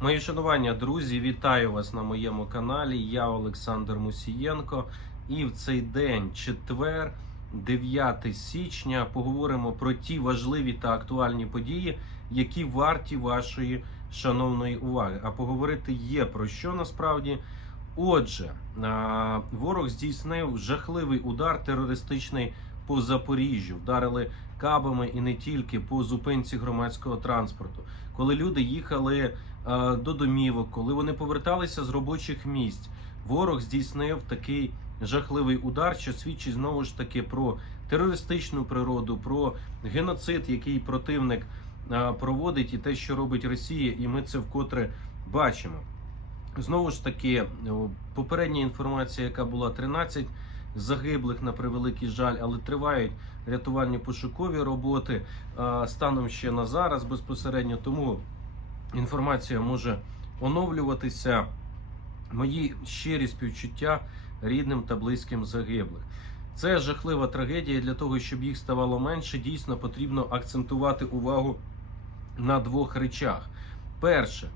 Мої шанування, друзі, вітаю вас на моєму каналі. Я Олександр Мусієнко. І в цей день, четвер, 9 січня, поговоримо про ті важливі та актуальні події, які варті вашої шановної уваги. А поговорити є про що насправді. Отже, ворог здійснив жахливий удар терористичний по Запоріжжю. Вдарили кабами і не тільки по зупинці громадського транспорту. Коли люди їхали до домівок, коли вони поверталися з робочих місць, ворог здійснив такий жахливий удар, що свідчить знову ж таки про терористичну природу, про геноцид, який противник е, проводить, і те, що робить Росія, і ми це вкотре бачимо. Знову ж таки, попередня інформація, яка була 13 загиблих на превеликий жаль, але тривають рятувальні пошукові роботи станом ще на зараз безпосередньо. Тому інформація може оновлюватися. Мої щирі співчуття рідним та близьким загиблих. Це жахлива трагедія. Для того, щоб їх ставало менше, дійсно потрібно акцентувати увагу на двох речах. Перше,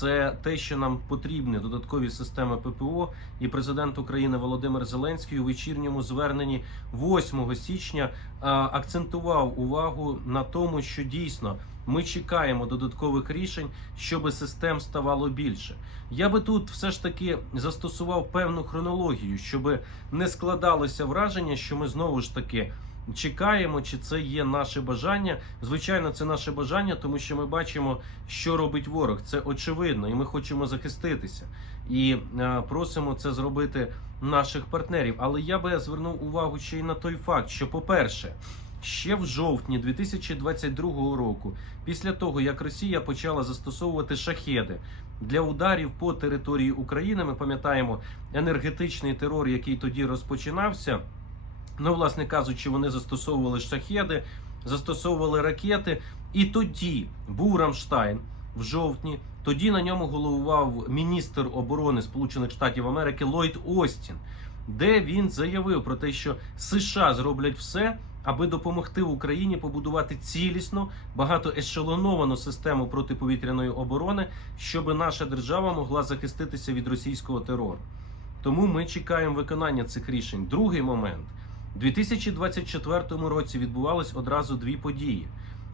це те, що нам потрібні додаткові системи ППО, і президент України Володимир Зеленський у вечірньому зверненні 8 січня акцентував увагу на тому, що дійсно ми чекаємо додаткових рішень, щоб систем ставало більше. Я би тут все ж таки застосував певну хронологію, щоб не складалося враження, що ми знову ж таки. Чекаємо, чи це є наше бажання. Звичайно, це наше бажання, тому що ми бачимо, що робить ворог. Це очевидно, і ми хочемо захиститися. І е, просимо це зробити наших партнерів. Але я би звернув увагу ще й на той факт, що, по-перше, ще в жовтні 2022 року, після того як Росія почала застосовувати шахеди для ударів по території України, ми пам'ятаємо енергетичний терор, який тоді розпочинався. Ну, власне кажучи, вони застосовували шахеди, застосовували ракети. І тоді був Рамштайн в жовтні. Тоді на ньому головував міністр оборони Сполучених Штатів Америки Ллойд Остін, де він заявив про те, що США зроблять все, аби допомогти Україні побудувати цілісну, багатоешелоновану систему протиповітряної оборони, щоб наша держава могла захиститися від російського терору. Тому ми чекаємо виконання цих рішень. Другий момент. У 2024 році відбувались одразу дві події.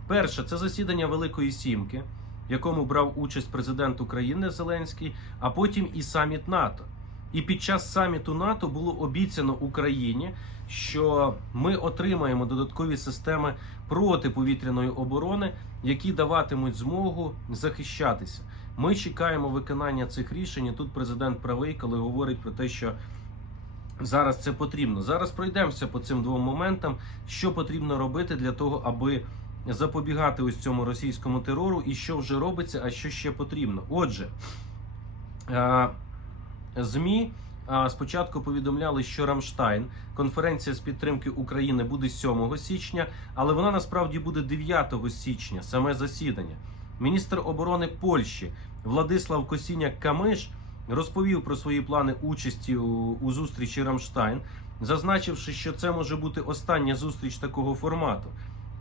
Перше це засідання Великої Сімки, в якому брав участь президент України Зеленський, а потім і саміт НАТО. І під час саміту НАТО було обіцяно Україні, що ми отримаємо додаткові системи протиповітряної оборони, які даватимуть змогу захищатися. Ми чекаємо виконання цих рішень. і Тут президент правий, коли говорить про те, що Зараз це потрібно. Зараз пройдемося по цим двом моментам, що потрібно робити для того, аби запобігати ось цьому російському терору, і що вже робиться, а що ще потрібно. Отже, е, ЗМІ е, спочатку повідомляли, що Рамштайн, конференція з підтримки України, буде 7 січня, але вона насправді буде 9 січня, саме засідання. Міністр оборони Польщі Владислав Косіняк Камиш розповів про свої плани участі у, у зустрічі Рамштайн, зазначивши, що це може бути остання зустріч такого формату.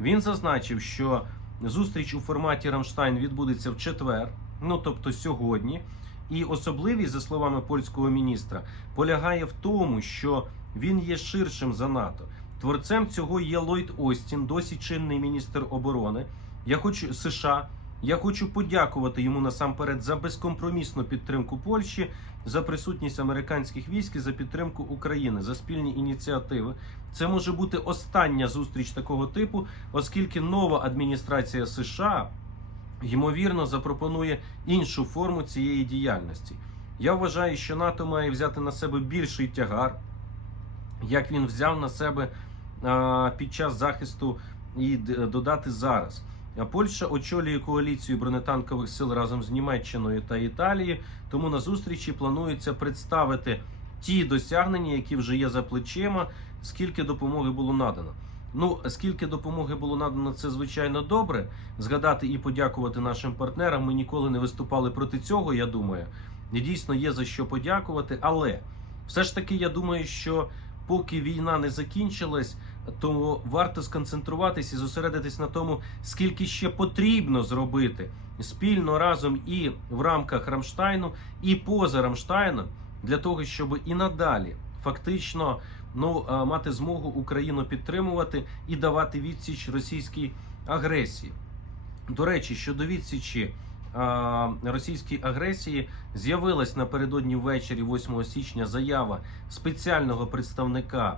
Він зазначив, що зустріч у форматі Рамштайн відбудеться в четвер, ну тобто сьогодні. І особливість, за словами польського міністра, полягає в тому, що він є ширшим за НАТО. Творцем цього є Ллойд Остін, досі чинний міністр оборони. Я хочу США. Я хочу подякувати йому насамперед за безкомпромісну підтримку Польщі, за присутність американських військ і за підтримку України, за спільні ініціативи. Це може бути остання зустріч такого типу, оскільки нова адміністрація США ймовірно запропонує іншу форму цієї діяльності. Я вважаю, що НАТО має взяти на себе більший тягар, як він взяв на себе під час захисту і додати зараз. Польща очолює коаліцію бронетанкових сил разом з Німеччиною та Італією. Тому на зустрічі планується представити ті досягнення, які вже є за плечима, скільки допомоги було надано. Ну, скільки допомоги було надано, це звичайно добре. Згадати і подякувати нашим партнерам. Ми ніколи не виступали проти цього. Я думаю, дійсно є за що подякувати. Але все ж таки, я думаю, що поки війна не закінчилась, то варто сконцентруватись і зосередитись на тому, скільки ще потрібно зробити спільно разом і в рамках Рамштайну, і поза Рамштайном, для того, щоб і надалі фактично ну, мати змогу Україну підтримувати і давати відсіч російській агресії. До речі, щодо відсічі а, російській агресії з'явилась напередодні ввечері 8 січня заява спеціального представника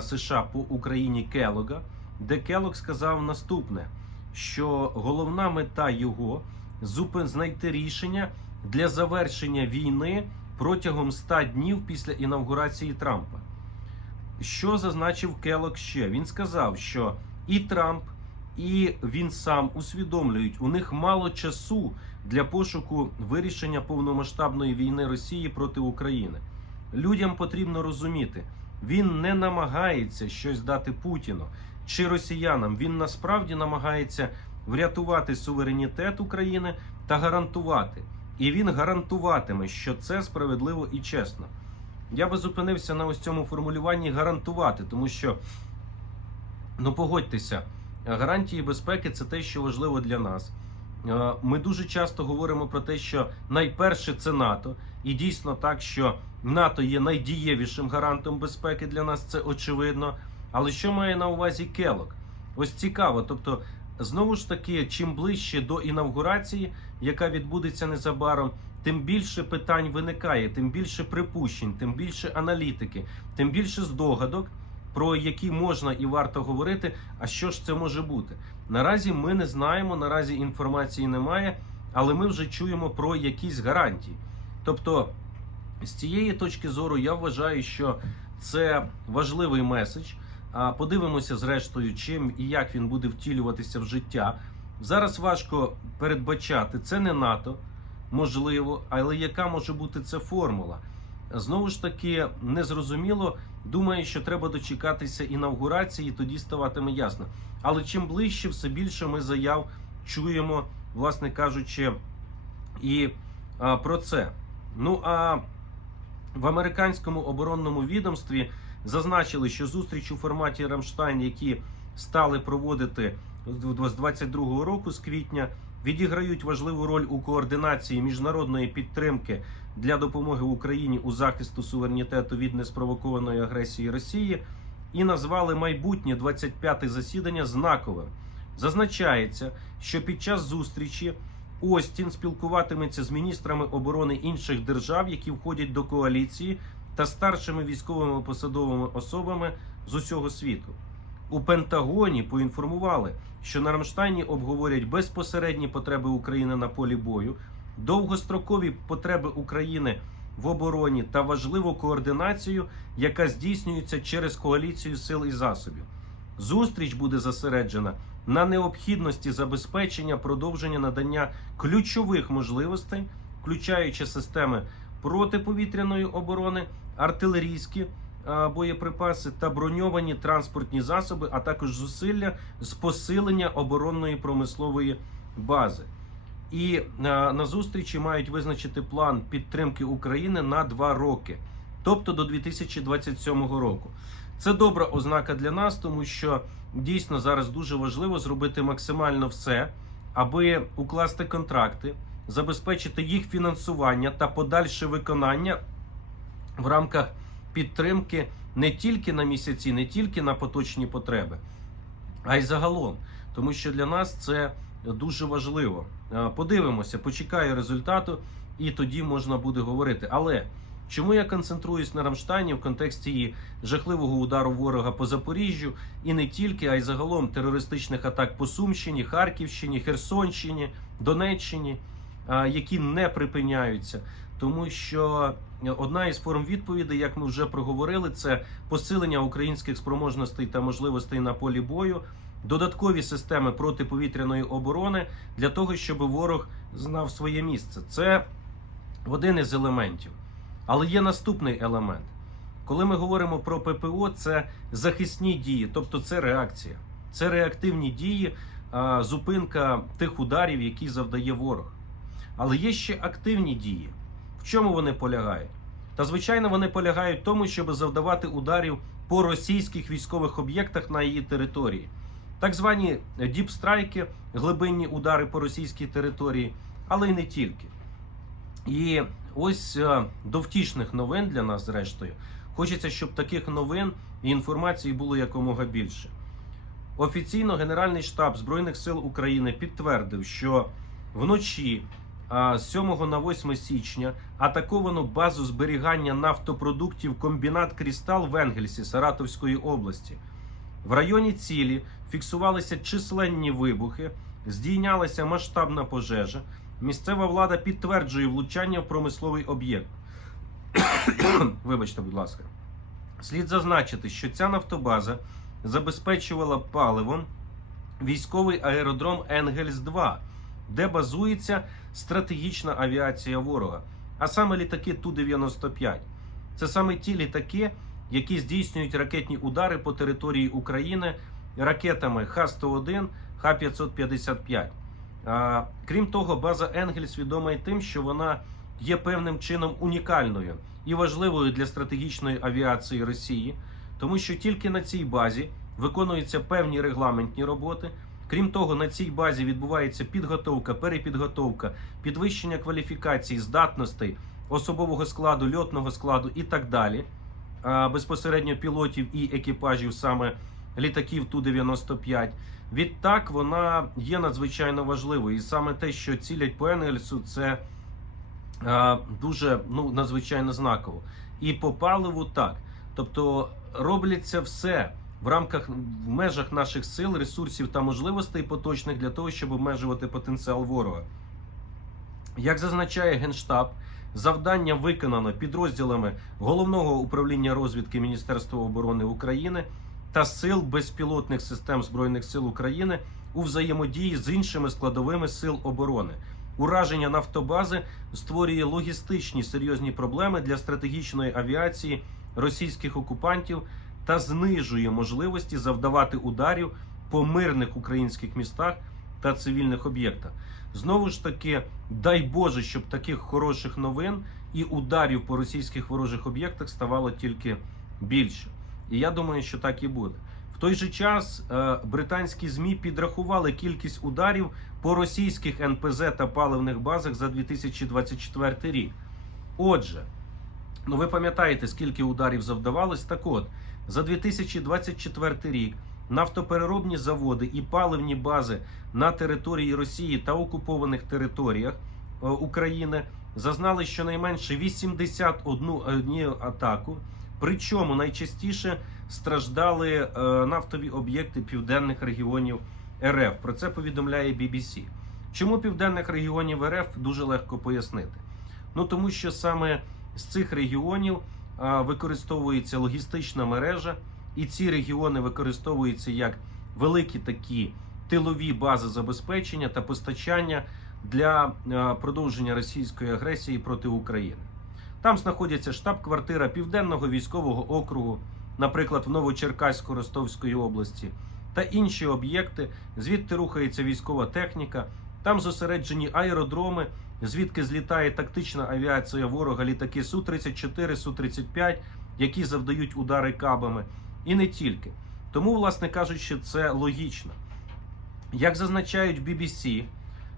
США по Україні Келога, де Келог сказав наступне: що головна мета його знайти рішення для завершення війни протягом 100 днів після інавгурації Трампа. Що зазначив Келог ще? Він сказав, що і Трамп, і він сам усвідомлюють, у них мало часу для пошуку вирішення повномасштабної війни Росії проти України. Людям потрібно розуміти, він не намагається щось дати Путіну чи росіянам. Він насправді намагається врятувати суверенітет України та гарантувати. І він гарантуватиме, що це справедливо і чесно. Я би зупинився на ось цьому формулюванні гарантувати, тому що, ну погодьтеся, гарантії безпеки це те, що важливо для нас. Е, Ми дуже часто говоримо про те, що найперше це НАТО, і дійсно так, що НАТО є найдієвішим гарантом безпеки для нас, це очевидно. Але що має на увазі Келок? Ось цікаво. Тобто, знову ж таки, чим ближче до інавгурації, яка відбудеться незабаром, тим більше питань виникає, тим більше припущень, тим більше аналітики, тим більше здогадок, про які можна і варто говорити. А що ж це може бути? Наразі ми не знаємо, наразі інформації немає, але ми вже чуємо про якісь гарантії. Тобто, з цієї точки зору, я вважаю, що це важливий меседж. Подивимося, зрештою, чим і як він буде втілюватися в життя. Зараз важко передбачати, це не НАТО, можливо, але яка може бути це формула? Знову ж таки, незрозуміло. Думаю, що треба дочекатися інавгурації, тоді ставатиме ясно. Але чим ближче, все більше ми заяв чуємо, власне кажучи, і а, про це. Ну а в американському оборонному відомстві зазначили, що зустріч у форматі Рамштайн, які стали проводити з 22 року з квітня, відіграють важливу роль у координації міжнародної підтримки для допомоги Україні у захисту суверенітету від неспровокованої агресії Росії і назвали майбутнє 25-те засідання знаковим. Зазначається, що під час зустрічі Остін спілкуватиметься з міністрами оборони інших держав, які входять до коаліції, та старшими військовими посадовими особами з усього світу. У Пентагоні поінформували, що на Рамштайні обговорять безпосередні потреби України на полі бою, довгострокові потреби України в обороні та важливу координацію, яка здійснюється через коаліцію сил і засобів. Зустріч буде зосереджена на необхідності забезпечення продовження надання ключових можливостей, включаючи системи протиповітряної оборони, артилерійські боєприпаси та броньовані транспортні засоби, а також зусилля з посилення оборонної промислової бази. І на зустрічі мають визначити план підтримки України на два роки, тобто до 2027 року. Це добра ознака для нас, тому що дійсно зараз дуже важливо зробити максимально все, аби укласти контракти, забезпечити їх фінансування та подальше виконання в рамках підтримки не тільки на місяці, не тільки на поточні потреби, а й загалом. Тому що для нас це дуже важливо. Е, Подивимося, почекаю результату, і тоді можна буде говорити. Але чому я концентруюсь на Рамштайні в контексті її жахливого удару ворога по Запоріжжю і не тільки, а й загалом терористичних атак по Сумщині, Харківщині, Херсонщині, Донеччині, які не припиняються, тому що одна із форм відповідей, як ми вже проговорили, це посилення українських спроможностей та можливостей на полі бою. Додаткові системи протиповітряної оборони для того, щоб ворог знав своє місце. Це один із елементів. Але є наступний елемент. Коли ми говоримо про ППО, це захисні дії, тобто це реакція, це реактивні дії, зупинка тих ударів, які завдає ворог. Але є ще активні дії. В чому вони полягають? Та звичайно вони полягають в тому, щоб завдавати ударів по російських військових об'єктах на її території. Так звані діпстрайки, глибинні удари по російській території, але й не тільки. І ось е, до втішних новин для нас, зрештою, хочеться, щоб таких новин і інформації було якомога більше. Офіційно Генеральний штаб Збройних сил України підтвердив, що вночі з 7 на 8 січня атаковано базу зберігання нафтопродуктів комбінат Крістал в Енгельсі Саратовської області. В районі цілі фіксувалися численні вибухи, здійнялася масштабна пожежа. Місцева влада підтверджує влучання в промисловий об'єкт. Вибачте, будь ласка. Слід зазначити, що ця нафтобаза забезпечувала паливом військовий аеродром Енгельс-2, де базується стратегічна авіація ворога, а саме літаки Ту-95. Це саме ті літаки, які здійснюють ракетні удари по території України ракетами Х-101, Х-555. Крім того, база Енгельс відома й тим, що вона є певним чином унікальною і важливою для стратегічної авіації Росії, тому що тільки на цій базі виконуються певні регламентні роботи. Крім того, на цій базі відбувається підготовка, перепідготовка, підвищення кваліфікацій, здатностей особового складу, льотного складу і так далі. Безпосередньо пілотів і екіпажів саме літаків Ту-95. Відтак вона є надзвичайно важливою. І саме те, що цілять по Енгельсу, це а, дуже ну, надзвичайно знаково. І по паливу так. Тобто робляться все в рамках в межах наших сил, ресурсів та можливостей поточних для того, щоб обмежувати потенціал ворога. Як зазначає Генштаб, завдання виконано підрозділами головного управління розвідки Міністерства оборони України та сил безпілотних систем Збройних сил України у взаємодії з іншими складовими сил оборони. Ураження нафтобази створює логістичні серйозні проблеми для стратегічної авіації російських окупантів та знижує можливості завдавати ударів по мирних українських містах та цивільних об'єктах. Знову ж таки, дай Боже, щоб таких хороших новин і ударів по російських ворожих об'єктах ставало тільки більше. І я думаю, що так і буде. В той же час е, британські змі підрахували кількість ударів по російських НПЗ та паливних базах за 2024 рік. Отже, ну ви пам'ятаєте, скільки ударів завдавалось? Так от, за 2024 рік нафтопереробні заводи і паливні бази на території Росії та окупованих територіях е, України зазнали щонайменше 81 атаку. Причому найчастіше страждали е, нафтові об'єкти південних регіонів РФ. Про це повідомляє BBC. Чому південних регіонів РФ дуже легко пояснити? Ну тому що саме з цих регіонів використовується логістична мережа, і ці регіони використовуються як великі такі тилові бази забезпечення та постачання для продовження російської агресії проти України. Там знаходяться штаб-квартира Південного військового округу, наприклад, в Новочеркасько-Ростовської області, та інші об'єкти, звідти рухається військова техніка. Там зосереджені аеродроми, звідки злітає тактична авіація ворога, літаки Су-34, Су-35, які завдають удари кабами, і не тільки. Тому, власне кажучи, це логічно. Як зазначають BBC,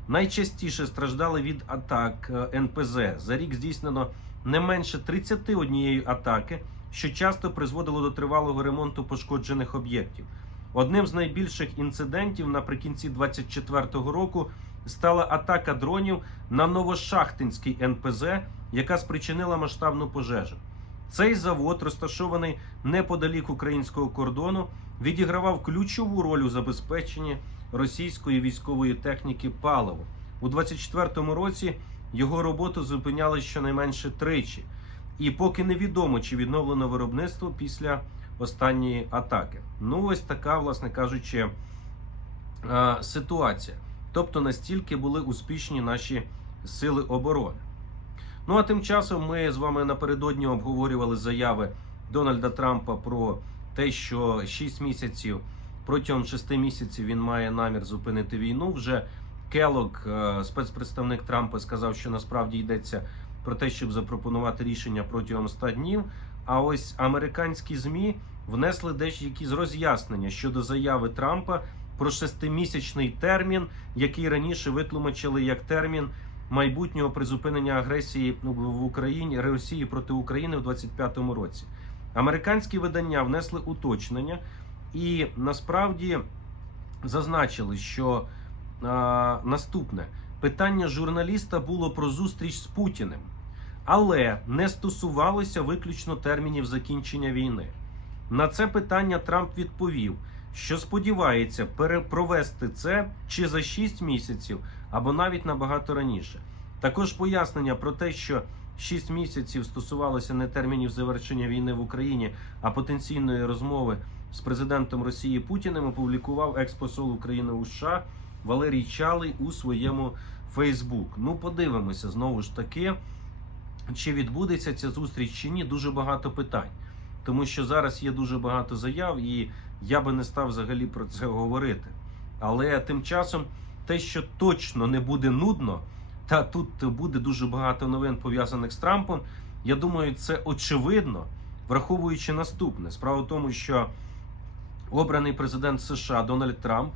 найчастіше страждали від атак е, НПЗ. За рік здійснено не менше 31 атаки, що часто призводило до тривалого ремонту пошкоджених об'єктів. Одним з найбільших інцидентів наприкінці 2024 року стала атака дронів на Новошахтинський НПЗ, яка спричинила масштабну пожежу. Цей завод, розташований неподалік українського кордону, відігравав ключову роль у забезпеченні російської військової техніки паливом. У 2024 році його роботу зупиняли щонайменше тричі, і поки невідомо, чи відновлено виробництво після останньої атаки. Ну, ось така, власне кажучи, е, ситуація. Тобто настільки були успішні наші сили оборони. Ну а тим часом ми з вами напередодні обговорювали заяви Дональда Трампа про те, що 6 місяців протягом 6 місяців він має намір зупинити війну. Вже Келок, е, спецпредставник Трампа, сказав, що насправді йдеться про те, щоб запропонувати рішення протягом 100 днів. А ось американські змі внесли деякі з роз'яснення щодо заяви Трампа про шестимісячний термін, який раніше витлумачили як термін майбутнього призупинення агресії в Україні Росії проти України в 25-му році. Американські видання внесли уточнення і насправді зазначили, що наступне питання журналіста було про зустріч з Путіним, але не стосувалося виключно термінів закінчення війни. На це питання Трамп відповів, що сподівається перепровести це чи за 6 місяців, або навіть набагато раніше. Також пояснення про те, що 6 місяців стосувалося не термінів завершення війни в Україні, а потенційної розмови з президентом Росії Путіним опублікував експосол України у США Валерій Чалий у своєму Фейсбук. Ну, подивимося знову ж таки, чи відбудеться ця зустріч чи ні. Дуже багато питань, тому що зараз є дуже багато заяв, і я би не став взагалі про це говорити. Але тим часом те, що точно не буде нудно, та тут буде дуже багато новин пов'язаних з Трампом. Я думаю, це очевидно, враховуючи наступне. Справа в тому, що обраний президент США Дональд Трамп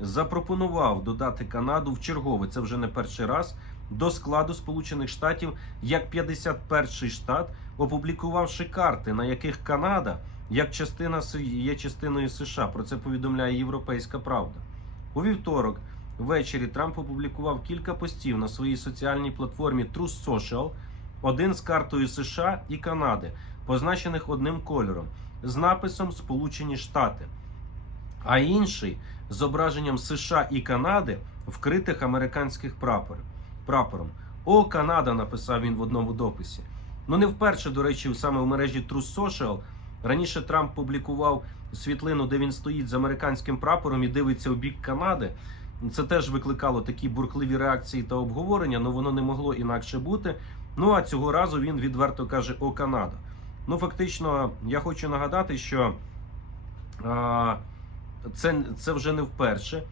запропонував додати Канаду в чергове. Це вже не перший раз. До складу Сполучених Штатів як 51-й штат, опублікувавши карти, на яких Канада як частина є частиною США. Про це повідомляє Європейська Правда. У вівторок ввечері Трамп опублікував кілька постів на своїй соціальній платформі Truth Social, один з картою США і Канади, позначених одним кольором, з написом Сполучені Штати, а інший зображенням США і Канади, вкритих американських прапорів. прапором. О, Канада, написав він в одному дописі. Ну не вперше, до речі, саме в мережі Truth Social. Раніше Трамп публікував світлину, де він стоїть з американським прапором і дивиться в бік Канади. Це теж викликало такі бурхливі реакції та обговорення, але воно не могло інакше бути. Ну а цього разу він відверто каже: О, Канада. Ну, фактично, я хочу нагадати, що а, це, це вже не вперше.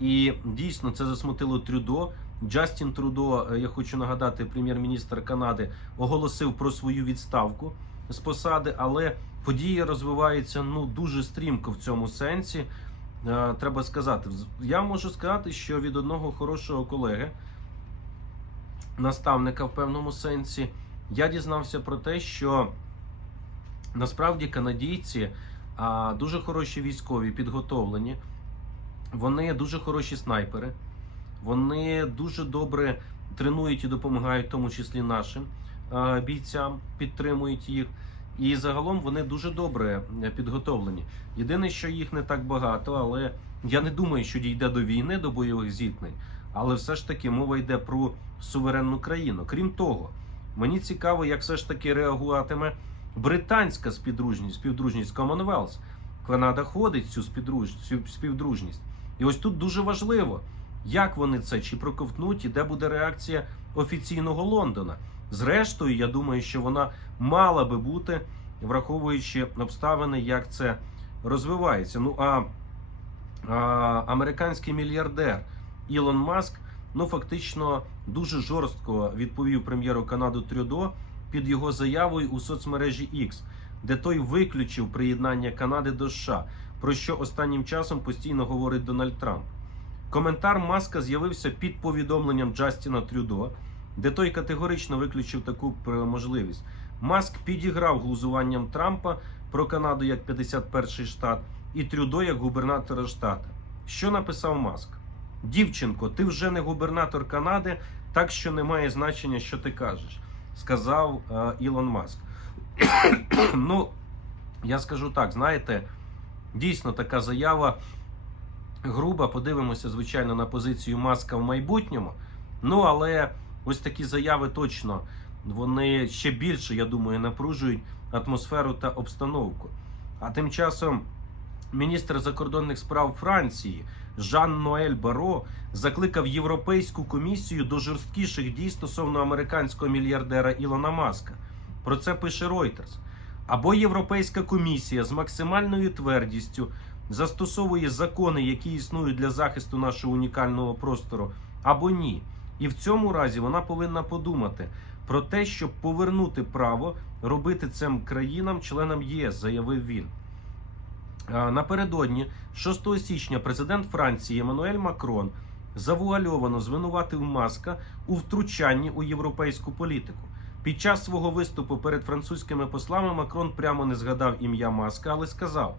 І дійсно це засмутило Трюдо. Джастін Трудо, е, я хочу нагадати, прем'єр-міністр Канади, оголосив про свою відставку з посади, але події розвиваються ну дуже стрімко в цьому сенсі. Е, Треба сказати, я можу сказати, що від одного хорошого колеги, наставника в певному сенсі, я дізнався про те, що насправді канадійці дуже хороші військові, підготовлені, вони дуже хороші снайпери, вони дуже добре тренують і допомагають, в тому числі нашим бійцям, підтримують їх. І загалом вони дуже добре підготовлені. Єдине, що їх не так багато, але я не думаю, що дійде до війни, до бойових зіткнень. Але все ж таки мова йде про суверенну країну. Крім того, мені цікаво, як все ж таки реагуватиме британська співдружність, співдружність Commonwealth. Канада ходить цю співдруж, цю співдружність. І ось тут дуже важливо, як вони це чи проковтнуть, і де буде реакція офіційного Лондона. Зрештою, я думаю, що вона мала би бути, враховуючи обставини, як це розвивається. Ну а, а американський мільярдер Ілон Маск ну фактично дуже жорстко відповів прем'єру Канаду Трюдо під його заявою у соцмережі X, де той виключив приєднання Канади до США, про що останнім часом постійно говорить Дональд Трамп. Коментар Маска з'явився під повідомленням Джастіна Трюдо, де той категорично виключив таку можливість. Маск підіграв глузуванням Трампа про Канаду як 51-й штат і Трюдо як губернатора штата. Що написав Маск? Дівчинко, ти вже не губернатор Канади, так що не має значення, що ти кажеш, сказав е, Ілон Маск. ну, я скажу так, знаєте, дійсно така заява груба. Подивимося, звичайно, на позицію Маска в майбутньому. Ну, але ось такі заяви точно вони ще більше, я думаю, напружують атмосферу та обстановку. А тим часом міністр закордонних справ Франції Жан Ноель Баро закликав Європейську комісію до жорсткіших дій стосовно американського мільярдера Ілона Маска. Про це пише Reuters. Або Європейська комісія з максимальною твердістю застосовує закони, які існують для захисту нашого унікального простору, або ні. І в цьому разі вона повинна подумати про те, щоб повернути право робити цим країнам, членам ЄС, заявив він. Напередодні, 6 січня, президент Франції Еммануель Макрон завуальовано звинуватив Маска у втручанні у європейську політику. Під час свого виступу перед французькими послами Макрон прямо не згадав ім'я Маска, але сказав: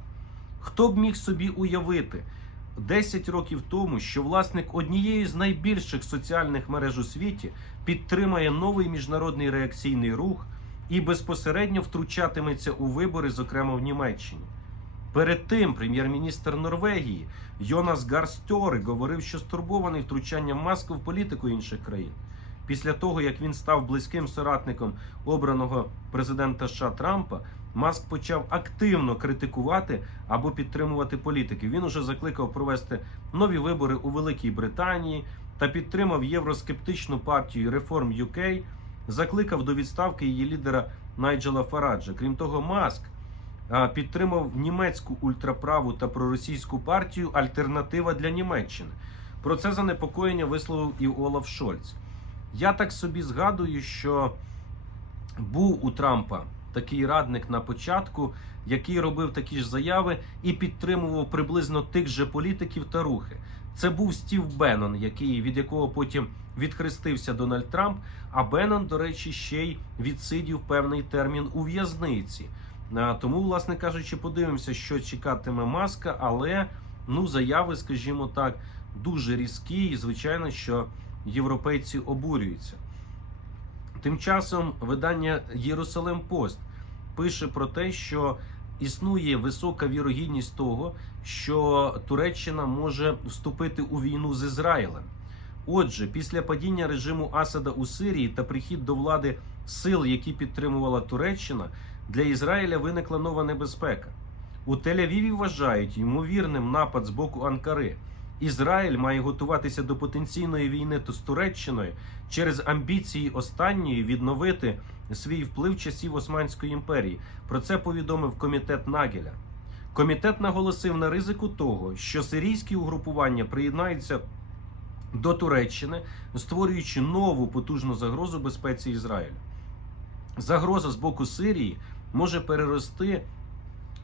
хто б міг собі уявити 10 років тому, що власник однієї з найбільших соціальних мереж у світі підтримає новий міжнародний реакційний рух і безпосередньо втручатиметься у вибори, зокрема в Німеччині. Перед тим прем'єр-міністр Норвегії Йонас Гарстьори говорив, що стурбований втручанням Маска в політику інших країн. Після того, як він став близьким соратником обраного президента США Трампа, Маск почав активно критикувати або підтримувати політиків. Він уже закликав провести нові вибори у Великій Британії та підтримав євроскептичну партію Reform UK, закликав до відставки її лідера Найджела Фараджа. Крім того, Маск підтримав німецьку ультраправу та проросійську партію Альтернатива для Німеччини. Про це занепокоєння висловив і Олаф Шольц. Я так собі згадую, що був у Трампа такий радник на початку, який робив такі ж заяви і підтримував приблизно тих же політиків та рухи. Це був Стів Беннон, який від якого потім відхрестився Дональд Трамп. А Беннон, до речі, ще й відсидів певний термін у в'язниці. А, Тому, власне кажучи, подивимося, що чекатиме маска, але ну заяви, скажімо так, дуже різкі, і звичайно, що європейці обурюються. Тим часом видання Єрусалим Пост пише про те, що існує висока вірогідність того, що Туреччина може вступити у війну з Ізраїлем. Отже, після падіння режиму Асада у Сирії та прихід до влади сил, які підтримувала Туреччина, для Ізраїля виникла нова небезпека. У Тель-Авіві вважають ймовірним напад з боку Анкари. Ізраїль має готуватися до потенційної війни з Туреччиною через амбіції останньої відновити свій вплив часів Османської імперії. Про це повідомив комітет Нагеля. Комітет наголосив на ризику того, що сирійські угрупування приєднаються до Туреччини, створюючи нову потужну загрозу безпеці Ізраїлю. Загроза з боку Сирії може перерости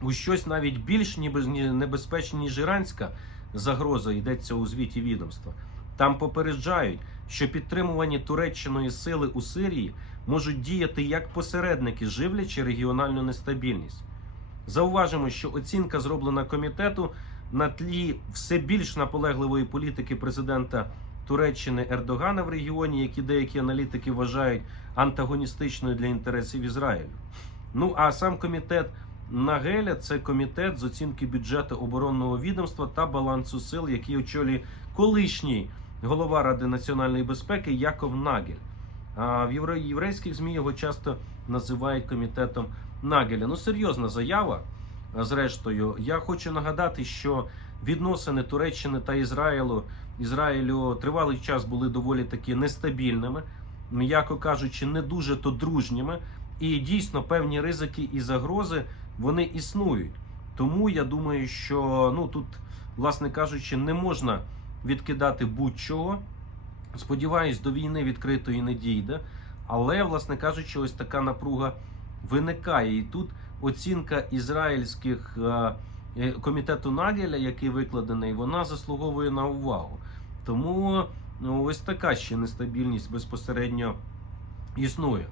у щось навіть більш небезпечне, ніж іранська загроза йдеться у звіті відомства. Там попереджають, що підтримувані Туреччиною сили у Сирії можуть діяти як посередники, живлячи регіональну нестабільність. Зауважимо, що оцінка зроблена комітету на тлі все більш наполегливої політики президента Туреччини Ердогана в регіоні, які деякі аналітики вважають антагоністичною для інтересів Ізраїлю. Ну а сам комітет Нагеля це комітет з оцінки бюджету оборонного відомства та балансу сил, який очолює колишній голова Ради національної безпеки Яков Нагель. А в єврейських змі його часто називають комітетом Нагеля. Ну, серйозна заява. Зрештою, я хочу нагадати, що відносини Туреччини та Ізраїлу Ізраїлю тривалий час були доволі таки нестабільними, м'яко кажучи, не дуже то дружніми. І дійсно певні ризики і загрози вони існують. Тому я думаю, що ну тут, власне кажучи, не можна відкидати будь-чого. Сподіваюсь, до війни відкритої не дійде. Але, власне кажучи, ось така напруга виникає. І тут оцінка ізраїльських е, е, комітету Нагеля, який викладений, вона заслуговує на увагу. Тому ну, ось така ще нестабільність безпосередньо існує.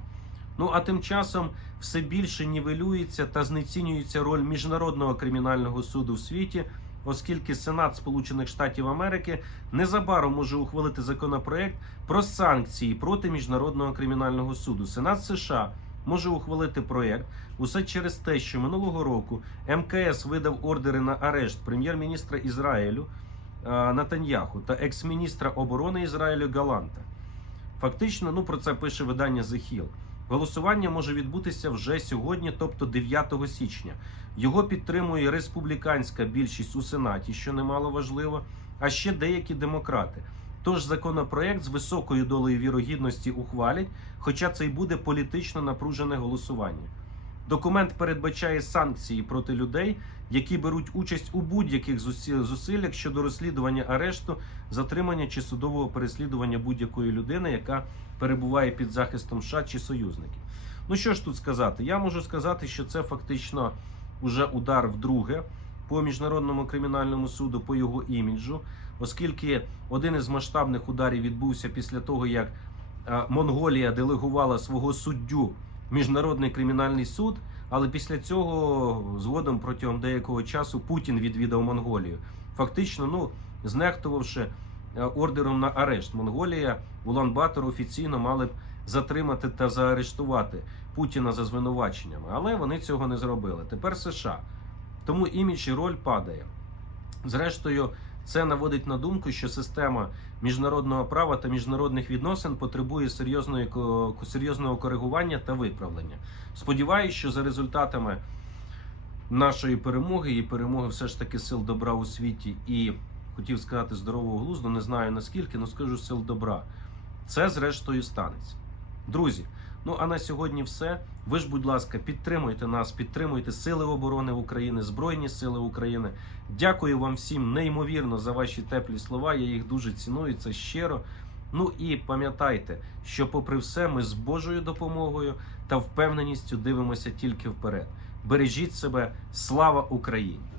Ну а тим часом все більше нівелюється та знецінюється роль міжнародного кримінального суду в світі, оскільки Сенат Сполучених Штатів Америки незабаром може ухвалити законопроект про санкції проти міжнародного кримінального суду. Сенат США може ухвалити проект усе через те, що минулого року МКС видав ордери на арешт прем'єр-міністра Ізраїлю е, Натаньяху та екс-міністра оборони Ізраїлю Галанта. Фактично, ну про це пише видання The Hill. Голосування може відбутися вже сьогодні, тобто 9 січня. Його підтримує республіканська більшість у Сенаті, що немало важливо, а ще деякі демократи. Тож законопроект з високою долею вірогідності ухвалять, хоча це й буде політично напружене голосування. Документ передбачає санкції проти людей, які беруть участь у будь-яких зусиллях щодо розслідування арешту, затримання чи судового переслідування будь-якої людини, яка перебуває під захистом США чи союзників. Ну що ж тут сказати? Я можу сказати, що це фактично уже удар вдруге по міжнародному кримінальному суду, по його іміджу, оскільки один із масштабних ударів відбувся після того, як е, Монголія делегувала свого суддю міжнародний кримінальний суд. Але після цього згодом протягом деякого часу Путін відвідав Монголію. Фактично, ну знехтувавши е, ордером на арешт, Монголія Улан-Батор офіційно мали б затримати та заарештувати Путіна за звинуваченнями, але вони цього не зробили. Тепер США. Тому імідж і роль падає. Зрештою, це наводить на думку, що система міжнародного права та міжнародних відносин потребує серйозної серйозного коригування та виправлення. Сподіваюсь, що за результатами нашої перемоги і перемоги все ж таки сил добра у світі і хотів сказати здорового глузду, не знаю наскільки, але скажу сил добра. Це зрештою станеться. Друзі, ну а на сьогодні все. Ви ж, будь ласка, підтримуйте нас, підтримуйте Сили оборони України, Збройні Сили України. Дякую вам всім неймовірно за ваші теплі слова. Я їх дуже ціную. Це щиро. Ну і пам'ятайте, що, попри все, ми з Божою допомогою та впевненістю дивимося тільки вперед. Бережіть себе, слава Україні!